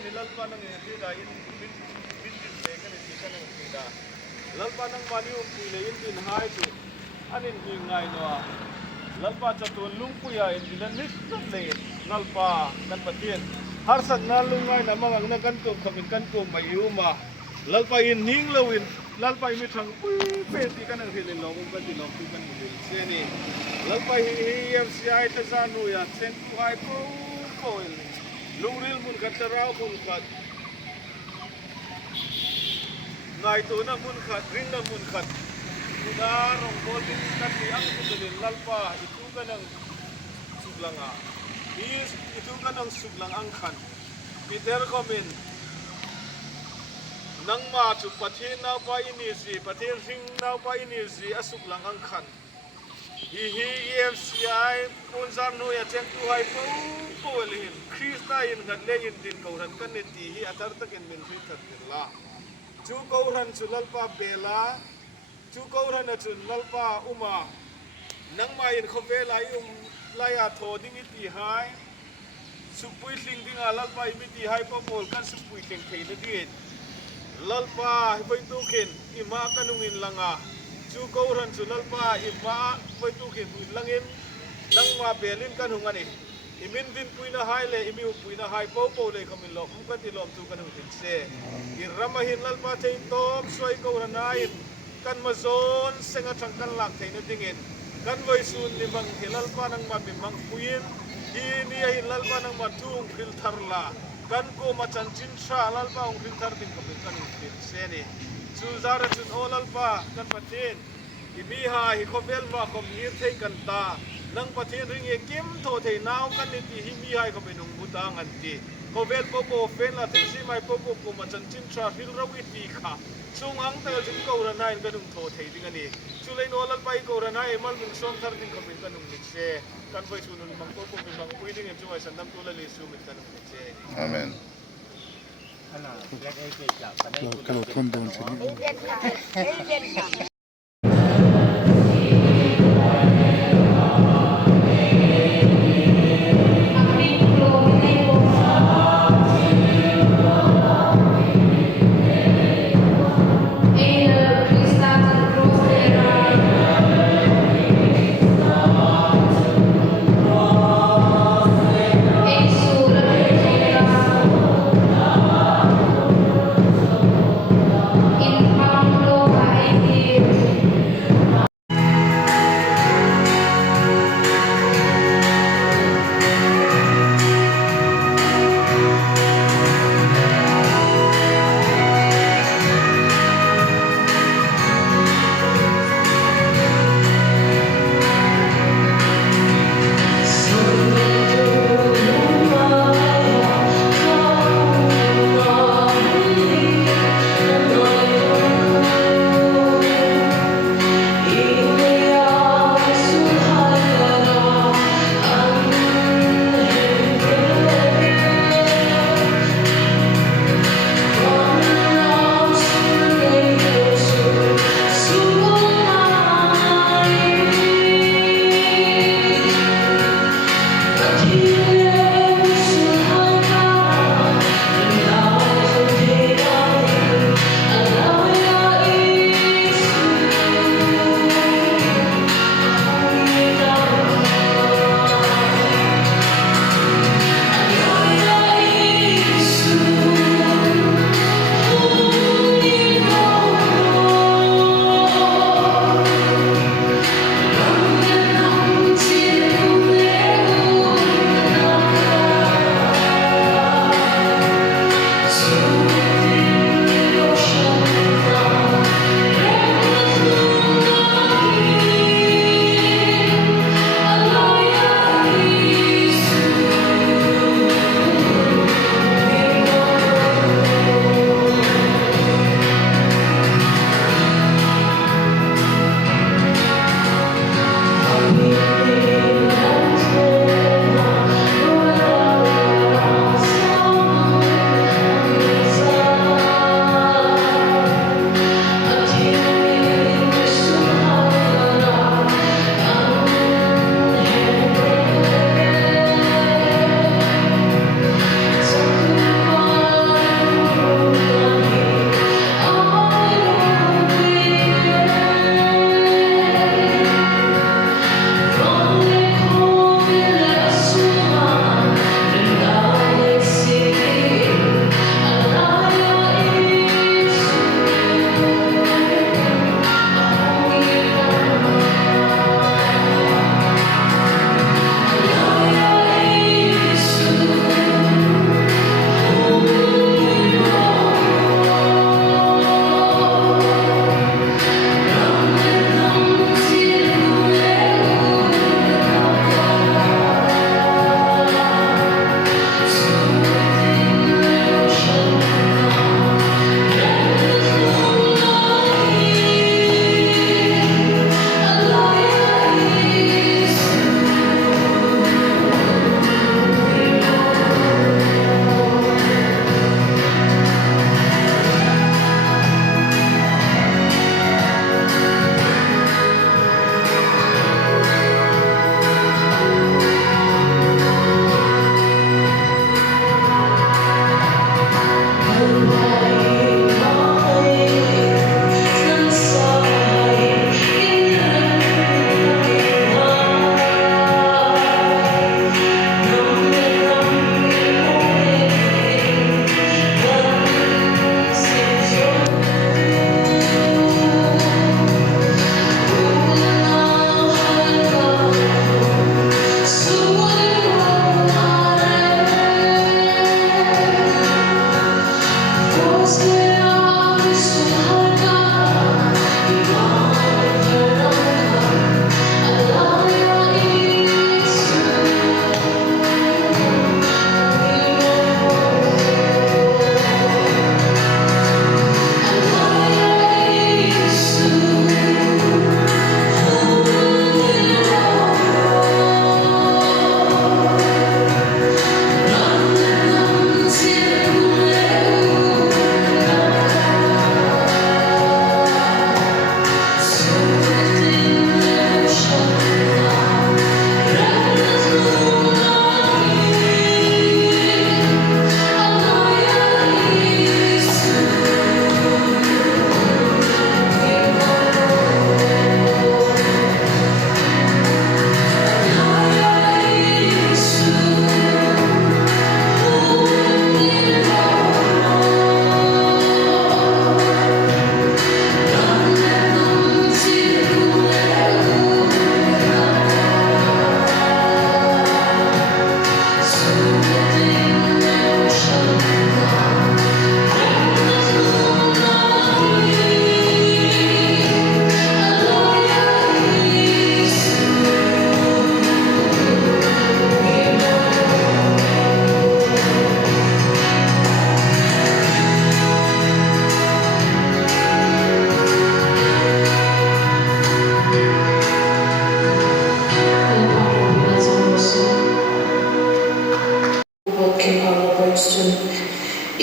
kan lalpa nang tida in bin le kan ti kan tida lalpa nang mani pile in din hai tu anin hi ngai no lalpa chatun lungpuya in din nit kan le lalpa kan patien har san na lungai na mangang na kan ko khamin kan ko mayuma lalpa in ning lowin lalpa mi thang pui pe ti kan ang hilin lo kan ti lo tu kan hilin se ni lalpa hi EFCI ta zanu ya sen kwai po lungril mun kan tarau mun khat ngai tu na mun khat rin na mun khat kuda rong bol din kan ni ang tu din lalpa itu kan ang suglanga itu kan ang suglang ang khan Peter Komin nang ma chu pathin na pa inisi pathin sing na pa inisi asuk lang ang khan hi EFCI punzar no ya cheng tu hai po lin krista in gan le in din ko ran kan ni ti hi atar takin min ri tat la chu ko ran chu lalpa bela chu ko ran chu lalpa uma nang ma in Khawvela laya tho ding ti hai supui sing ding lalpa mi ti hai po pol kan supui keng thei na din lalpa hoi tu kin ima kanungin langa chu ko ran chu lalpa ima hoi tu kin langin nang ma belin kanungani imin din puina hai le imi puina hai po le kamin lo kan ti lom tu kanung tin se iramahin lalpa thei top soi ko ranain kan mazon senga thang kan lak thei na dingin kan voi sun ni bang hilalpa nang ma bimang puin hi ni hi lalpa nang ma thung khil tharla kan ko machan chin sha lalpa ong khil thar din ko kan tin se ni chu zara chun o lalpa kan patin imi ha hi Khawvel ma kom hir thei kan ta nang patin ring e kim tho thei naw kan ni ti hi mi hai ko benung butang an ti Khawvel po fen la thei si mai po ko machan chin sha hil rawi ti kha chung ang ta jin ko ra nai ganung tho thei ding ani chu lei no lalpa i ko ra nai mal mung som thar din ko bin kanung ni se kan voi chu nun mang po bin mang pui ding em chu ai san dam tu la le su mit kanung ni se Amen. Kalau kondom sini. In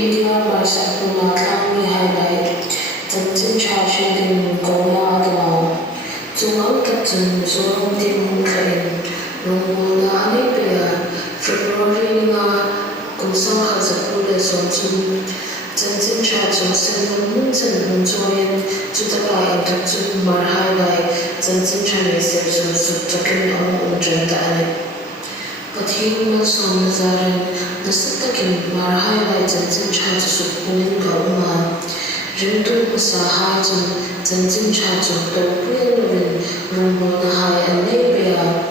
India Marsa Puna Kami Highlight Tantin Chashing Goya Gao Zungal Captain Zoram Dim Kain Rungula Anipia February Kusang Hazapule Sonsun Tantin Chachon Seven Munson Hunjoyan Tutaka Tatsun Mar Highlight Tantin Chinese Sutakin on Ujantani. But he was on the Zarin, the Sitakin Mar Highlight Tantin Chachon Punin Gauma. Rindu Masa Hajun, Tantin Chachon, Topuin, Rumona High and Labia,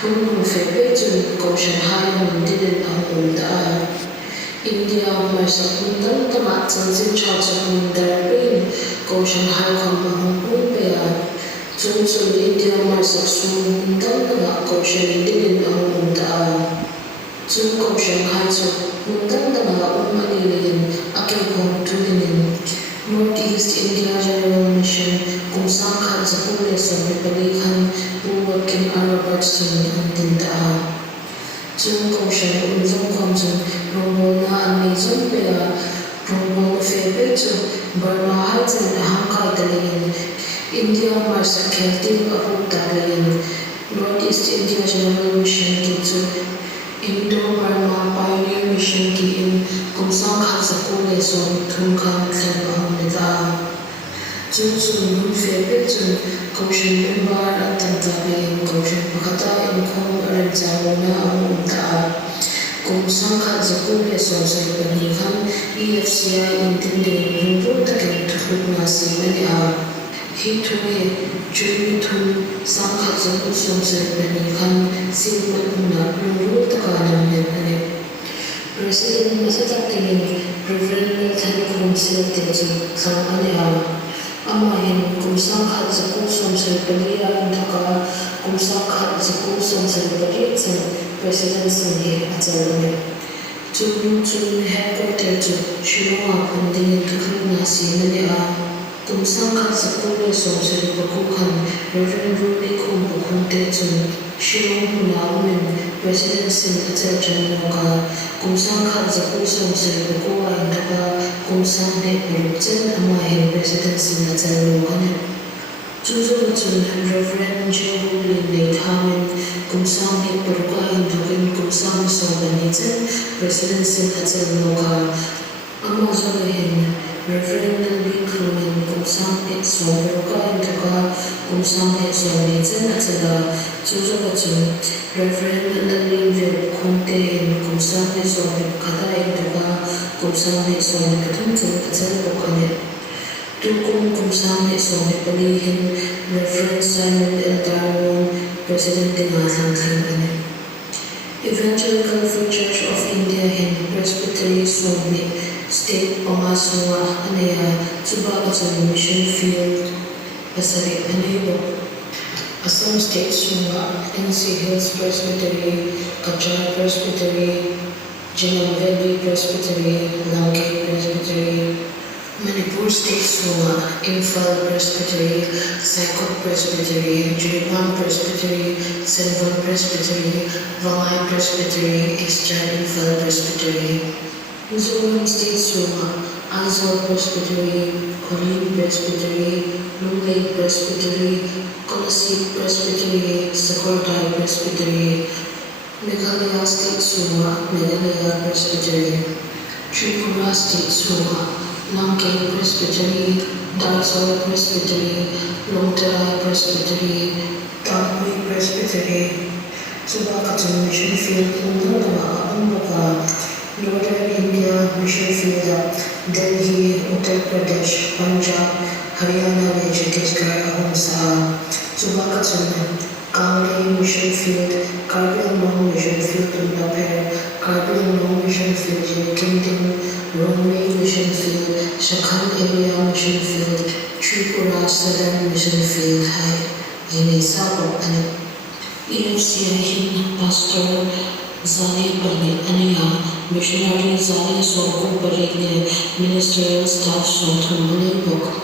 whom Febetun, Goshen High and didn't know India Marsapundam Tamat Tantin Chachon, Darabin, Goshen High Kambahum Umbea, Tunsun India Marsapundam Tamat Goshen didn't know Tun Goshen High Mundam Tamat Umanilin, Akakon Tulinin. Northeast India General Mission, Kumsang Khanzapule Sabipalikan, Working Arabatsun and Tinda. Jung Koshan, Unzum Komsun, Romona and Mizumpia, Romona Febetu, Burma Heights and Hankai Dalian, India Marsa Kelti Abu Dalian, Northeast India General Mission Kitsu, Indo-Burma Pioneer Mission Ki in Kumsang Khanzapule Son, Tungkang Klan Junsun Febetun, Goshen Bimbar and Tantabi, Goshen Pakata and Kong Arenzarona Amunta, Kumsang Khanzapule Son, Banikan, EFCI intending Rutakin to Hudnasi Mania. He took a Juni to Sang Khanzapule Son, Banikan, Silmuna, Rutakan and President Masatakin, Reverend Lieutenant Siltetu, Samania. Amahin, Kumsang Khanzapule Son, Balia and Taka, Kumsang Khanzapule Son, Baliatan, President Singh Atalone. Tun headquarters to Shinoa Panding to Kunasi Mania. Kumsang Khanzapule Son, Bakukan, Reverend Ruby Kumbukunte to Shinoa Women, President Singh Atalone. Kumsang Khanzapule Son, Bakuwa and Taka, Kumsang Nepaluten, Amahin, President Singh Atalone. Juzulutun, Reverend Jehulin Leithamin, Kumsang Nepalukwa and Dukin, Kumsang Sobanitan, President Singh Atalone. Amazolahin, Reverend Linklumin, Kumsang Sobanitan and Taka, Kumsang Sobanitan Atala. Juzulutun, Reverend Linville Kunte, Kumsang Sobanitan and Taka, Kumsang Sobanitan Atalone. Tukung Kumsang Sobanitan, Reverend Simon Eldaron, President Tingalang. Evangelical Free Church of India in Presbytery Swami, State Pamasua, Anaya, Subagaton Mission Field, Pasari Anebo. Assam State Sunga, NC Hills Presbytery, Kachar Presbytery, Jinam Valley Presbytery, Lankai Presbytery. Manipur State Sunga, Imphal Presbytery, Saikot Presbytery, Jiribam Presbytery, Senvan Presbytery, Valai Presbytery, Eastern Imphal Presbytery. Mizoram State Sunga, Aizawl Presbytery, Colleen Presbytery, Lunglei Presbytery, Kolasi Presbytery, Sakortai Presbytery. Meghalaya State Sunga, Meghalaya Presbytery. Tripura State Sunga, Lankai Presbytery, Darsal Presbytery, Longtarai Presbytery, Tamhui Presbytery. Subakatan Mission Field, Undalama, Ambaka, Northern India Mission Field, Delhi, Uttar Pradesh, Punjab, Haryana, Chhattisgarh, Ahomsa. Subakatan Kanglei Mission Field, Karbi Anglong Mission Field, Undapur, Karbi Anglong Mission Field, Kingdom, Romney Mission Field, Shakhan Area Mission Field, Tripura Southern Mission Field, High, Yinisabo, and EFCI Pastor Zali Bani Ania, Missionary Zali Soko Barigne, Ministerial Staff Sotum Book.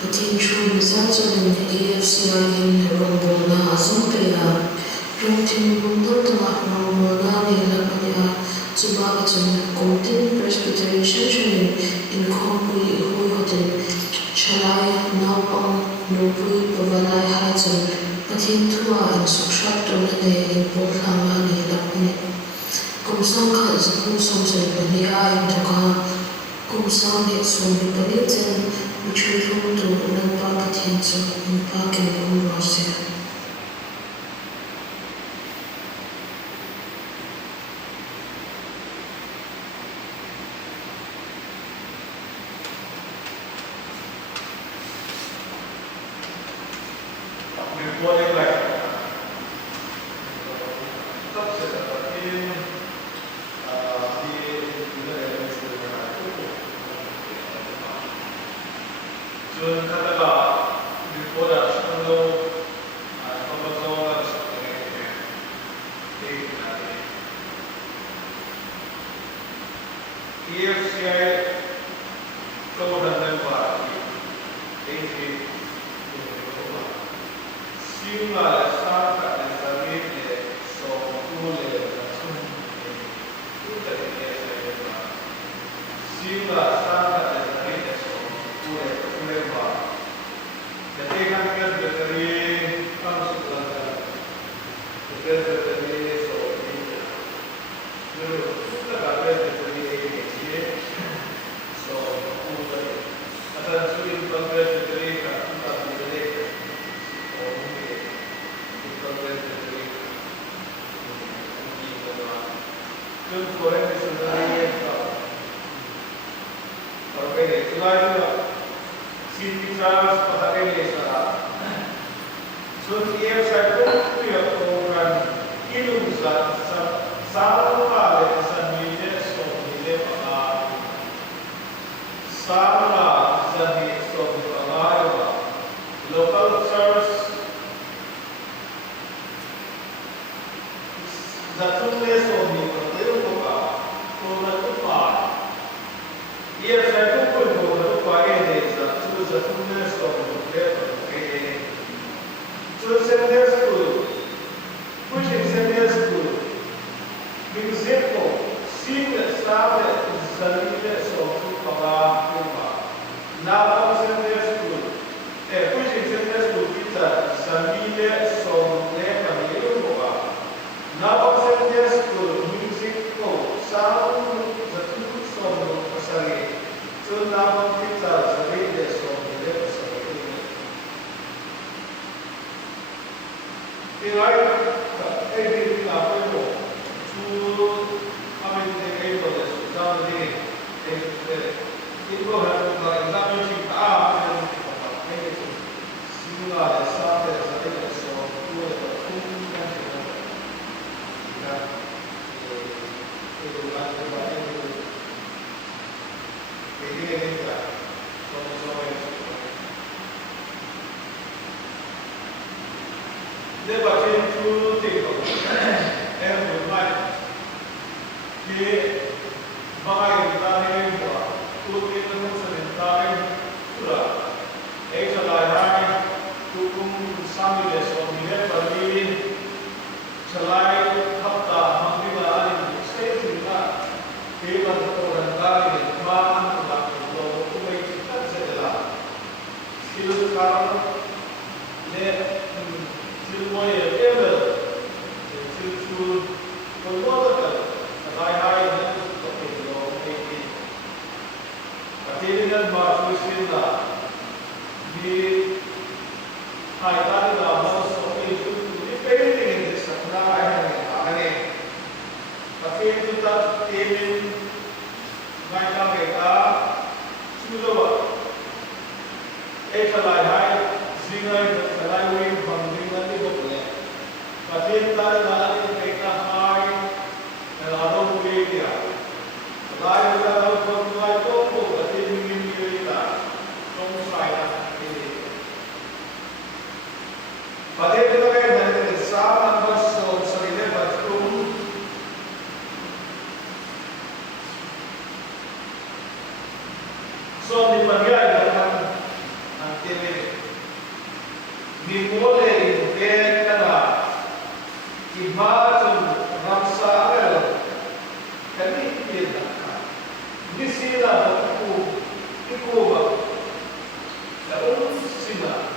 Potential results of the EFCI in Rombona Azumpia, Protein Bundota, Rombona, Labania, Subagaton, Golden Presbytery, nupui pavanai hai chun pathin thua in sukshat tuna ne in pohlama ni lakni kumsang kha zaku somsel pania in toka kumsang ne sumi pani chen michu lu tu nan pa pathin chu in pa ke rose EFCI kohhran party ini siapa siapa yang terlibat soal itu dari EFCI siapa siapa yang terlibat soal jadi kan kita dari konsultan kita dari soal ini kita dapat local church zatunle somi koteru koka kona tupa ye satu ko tupa ene zatunle somi koteru ene Sunday school pushing Sunday school music ko sing sabe zalile somi koka kuma na Sunday school pushing Sunday school kita samile somi paniru koka now Sunday school music ko sound zatu song pasari so now kita sabide song de pasari inai every apo to amen de kaibo de sound de ibo ha to exam chi a singa de sa de sabide song to debatin tu tengok, bermain di bagai kita ni buat, tu kita mesti sebentar pura. Celai hukum sambil sambil bagi celai hafta mangkila hari saya juga hebat orang kali mana nak untuk umai kita sejalan. Silu sekarang le Silmoye level, silsul kolwala hai dan seperti itu. Akhirnya baru sila di hai tadi dalam seperti itu di painting di sana yang akhirnya kita ingin mereka kita sudah hai singai selai wing Patin tadi nanti mereka hai ada media, lain ada kontuai toko, patin ingin kita, tong saya ini. Patin itu kan dari sama berson serine batum, son di bagian dalam nanti ini, dimulai dari kana. Imagine Ramsarel kami kita disila aku ikuba lalu sila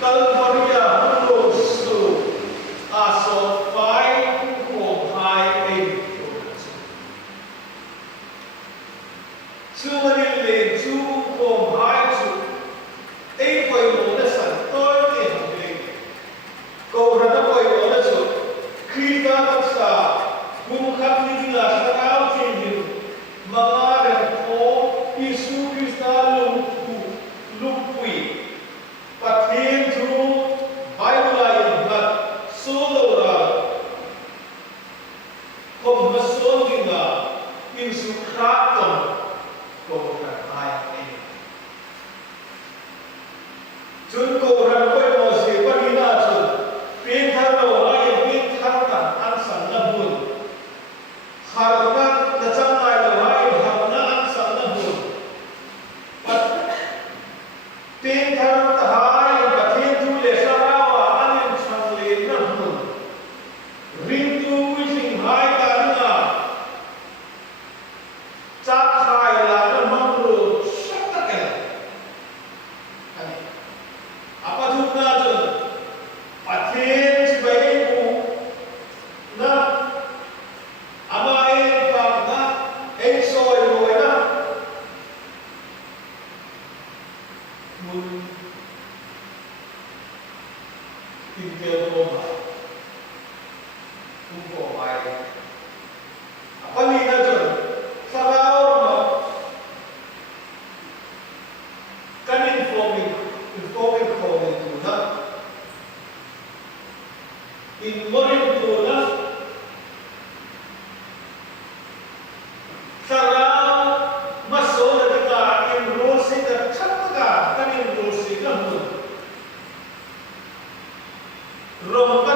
Kalvaria, Mundo, Sul, Aso, tin ke mo ma ku ko ai pani na jo sarao ma kan informing ko tu na in morin tu na sarao maso na ka in rosi ka chatka kan in rosi ka mu rom